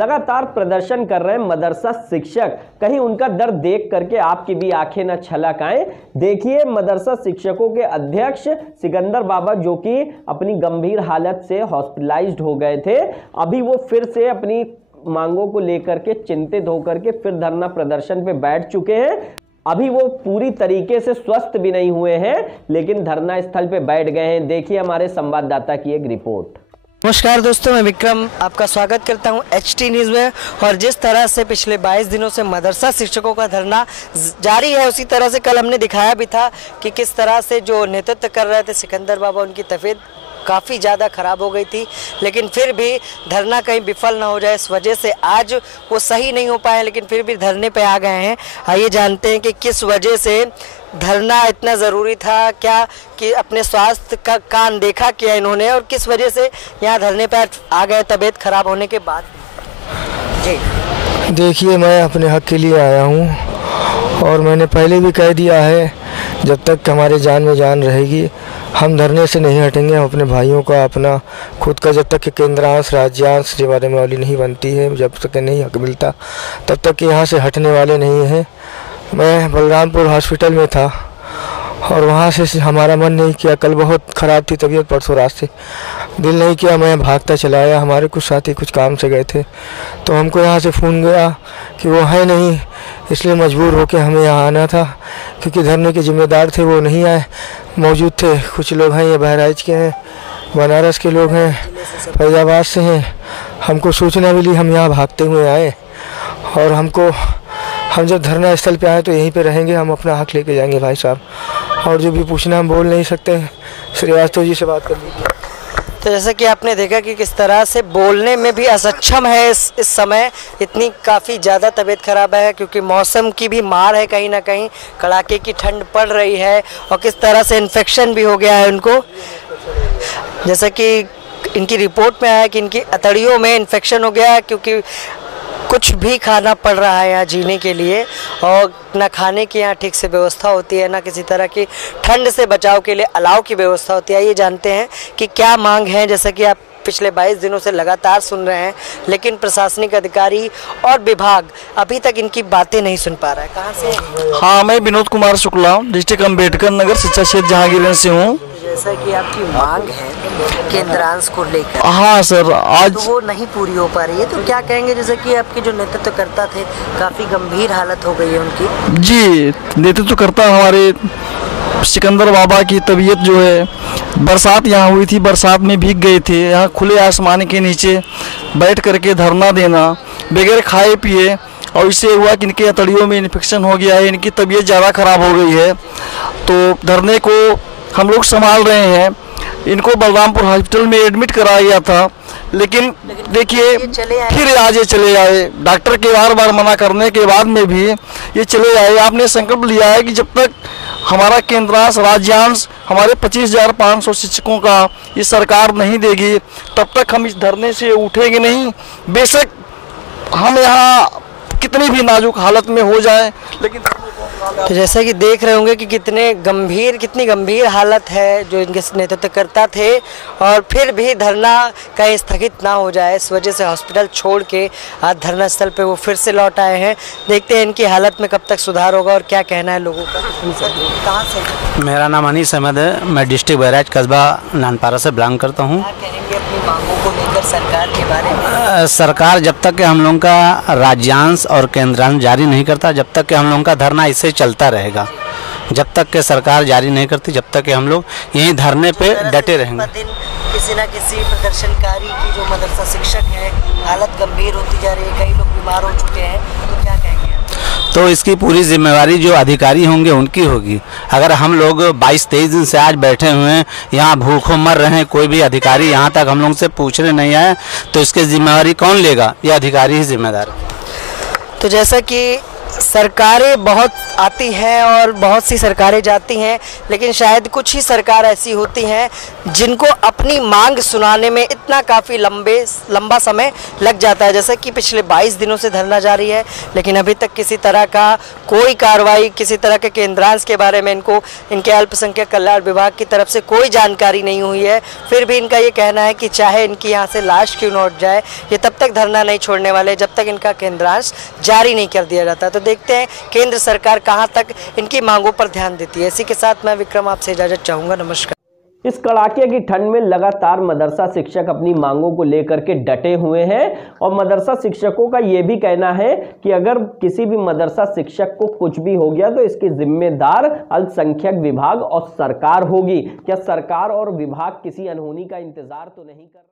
लगातार प्रदर्शन कर रहे हैं मदरसा शिक्षक। कहीं उनका दर्द देख करके आपकी भी आंखें न छलक आए। देखिए, मदरसा शिक्षकों के अध्यक्ष सिकंदर बाबा जो कि अपनी गंभीर हालत से हॉस्पिटलाइज्ड हो गए थे, अभी वो फिर से अपनी मांगों को लेकर के चिंतित होकर के फिर धरना प्रदर्शन पे बैठ चुके हैं। अभी वो पूरी तरीके से स्वस्थ भी नहीं हुए हैं, लेकिन धरना स्थल पे बैठ गए हैं। देखिए हमारे संवाददाता की एक रिपोर्ट। नमस्कार दोस्तों, मैं विक्रम आपका स्वागत करता हूं HT न्यूज़ में। और जिस तरह से पिछले 22 दिनों से मदरसा शिक्षकों का धरना जारी है, उसी तरह से कल हमने दिखाया भी था कि किस तरह से जो नेतृत्व कर रहे थे सिकंदर बाबा, उनकी तबीयत काफ़ी ज़्यादा ख़राब हो गई थी, लेकिन फिर भी धरना कहीं विफल ना हो जाए इस वजह से आज वो सही नहीं हो पाए, लेकिन फिर भी धरने पे आ गए हैं। आइए जानते हैं कि किस वजह से धरना इतना ज़रूरी था, क्या कि अपने स्वास्थ्य का कान देखा किया इन्होंने और किस वजह से यहाँ धरने पे आ गए तबीयत ख़राब होने के बाद। जी देखिए, मैं अपने हक़ के लिए आया हूँ और मैंने पहले भी कह दिया है, जब तक हमारे जान में जान रहेगी हम धरने से नहीं हटेंगे। हम अपने भाइयों का, अपना खुद का, जब तक कि केंद्रांश राज्यांश के बारे में वाली नहीं बनती है, जब तक नहीं हक मिलता तब तक कि यहाँ से हटने वाले नहीं हैं। मैं बलरामपुर हॉस्पिटल में था और वहाँ से हमारा मन नहीं किया, कल बहुत ख़राब थी तबीयत, परसों रात से दिल नहीं किया, मैं भागता चला आया। हमारे कुछ साथी कुछ काम से गए थे तो हमको यहाँ से फ़ोन गया कि वो है नहीं, इसलिए मजबूर होकर हमें यहाँ आना था, क्योंकि धरने के जिम्मेदार थे वो नहीं आए। मौजूद थे कुछ लोग हैं, ये बहराइच के हैं, बनारस के लोग हैं, फैजाबाद से हैं। हमको सूचना मिली, हम यहाँ भागते हुए आए और हम जब धरना स्थल पे आए तो यहीं पे रहेंगे, हम अपना हक लेके जाएंगे भाई साहब, और जो भी पूछना हम बोल नहीं सकते। श्रीवास्तव जी से बात कर लीजिए। तो जैसा कि आपने देखा कि किस तरह से बोलने में भी असक्षम है इस समय, इतनी काफ़ी ज़्यादा तबीयत ख़राब है, क्योंकि मौसम की भी मार है, कहीं ना कहीं कड़ाके की ठंड पड़ रही है और किस तरह से इन्फेक्शन भी हो गया है उनको। जैसा कि इनकी रिपोर्ट में आया कि इनकी अतड़ियों में इन्फेक्शन हो गया है, क्योंकि कुछ भी खाना पड़ रहा है यहाँ जीने के लिए, और ना खाने की यहाँ ठीक से व्यवस्था होती है, ना किसी तरह की ठंड से बचाव के लिए अलाव की व्यवस्था होती है। ये जानते हैं कि क्या मांग है, जैसा कि आप पिछले 22 दिनों से लगातार सुन रहे हैं, लेकिन प्रशासनिक अधिकारी और विभाग अभी तक इनकी बातें नहीं सुन पा रहा है। कहाँ से? हाँ, मैं विनोद कुमार शुक्ला, डिस्ट्रिक्ट अम्बेडकर नगर शिक्षा क्षेत्र जहांगीर से हूँ। जैसा कि आपकी मांग है केंद्रांश को लेकर, हाँ सर, आज तो वो नहीं पूरी हो पा रही है, तो क्या कहेंगे? जैसे कि आपके जो नेतृत्वकर्ता थे, काफ़ी गंभीर हालत हो गई है उनकी। जी, नेतृत्वकर्ता हमारे सिकंदर बाबा की तबीयत जो है, बरसात यहाँ हुई थी, बरसात में भीग गए थे। यहाँ खुले आसमान के नीचे बैठ करके धरना देना बगैर खाए पिए, और इससे हुआ कि इनके अतड़ियों में इन्फेक्शन हो गया है, इनकी तबीयत ज़्यादा ख़राब हो गई है। तो धरने को हम लोग संभाल रहे हैं। इनको बलरामपुर हॉस्पिटल में एडमिट कराया गया था, लेकिन देखिए फिर आज ये चले आए। डॉक्टर के बार बार मना करने के बाद में भी ये चले आए। आपने संकल्प लिया है कि जब तक हमारा केंद्रांश राज्यांश हमारे 25,500 शिक्षकों का ये सरकार नहीं देगी, तब तक हम इस धरने से उठेंगे नहीं। बेशक हम यहाँ कितनी भी नाजुक हालत में हो जाए, लेकिन तो जैसा कि देख रहे होंगे कि कितनी गंभीर हालत है जो इनके नेतृत्वकर्ता थे, और फिर भी धरना कहीं स्थगित ना हो जाए, इस वजह से हॉस्पिटल छोड़ के आज धरना स्थल पे वो फिर से लौट आए हैं। देखते हैं इनकी हालत में कब तक सुधार होगा और क्या कहना है लोगों का। कहाँ से? मेरा नाम अनीस अहमद है, मैं डिस्ट्रिक्ट बहराइच कस्बा नानपारा से बिलोंग करता हूँ। क्या कहेंगे अपनी मांगों को लेकर सरकार के बारे में? सरकार जब तक कि हम लोगों का राज्यांश और केंद्रांश जारी नहीं करता, जब तक कि हम लोगों का धरना इससे चलता रहेगा। जब तक कि सरकार जारी नहीं करती, जब तक कि हम लोग यहीं धरने पे डटे रहेंगे। किसी न किसी प्रदर्शनकारी की जो मदरसा शिक्षक है, हालत गंभीर होती जा रही है, कई लोग बीमार हो चुके हैं, तो क्या कहेंगे? तो इसकी पूरी जिम्मेवारी जो अधिकारी होंगे उनकी होगी। अगर हम लोग 22-23 दिन से आज बैठे हुए हैं, यहाँ भूखों मर रहे हैं, कोई भी अधिकारी यहाँ तक हम लोग से पूछने नहीं आए, तो इसकी जिम्मेवारी कौन लेगा? ये अधिकारी ही जिम्मेदार है। तो जैसा कि सरकारें बहुत आती हैं और बहुत सी सरकारें जाती हैं, लेकिन शायद कुछ ही सरकार ऐसी होती हैं जिनको अपनी मांग सुनाने में इतना काफ़ी लंबा समय लग जाता है। जैसे कि पिछले 22 दिनों से धरना जारी है, लेकिन अभी तक किसी तरह का कोई कार्रवाई, किसी तरह के केंद्रांश के बारे में इनके अल्पसंख्यक कल्याण विभाग की तरफ से कोई जानकारी नहीं हुई है। फिर भी इनका ये कहना है कि चाहे इनकी यहाँ से लाश क्यों न उठ जाए, ये तब तक धरना नहीं छोड़ने वाले जब तक इनका केंद्रांश जारी नहीं कर दिया जाता। तो देखते हैं केंद्र सरकार कहां तक इनकी मांगों पर ध्यान देती है। इसी के साथ मैं विक्रम आपसे इजाजत चाहूंगा। नमस्कार। इस कड़ाके की ठंड में लगातार मदरसा शिक्षक अपनी मांगों को लेकर के डटे हुए हैं और मदरसा शिक्षकों का यह भी कहना है कि अगर किसी भी मदरसा शिक्षक को कुछ भी हो गया तो इसकी जिम्मेदार अल्पसंख्यक विभाग और सरकार होगी। क्या सरकार और विभाग किसी अनहोनी का इंतजार तो नहीं कर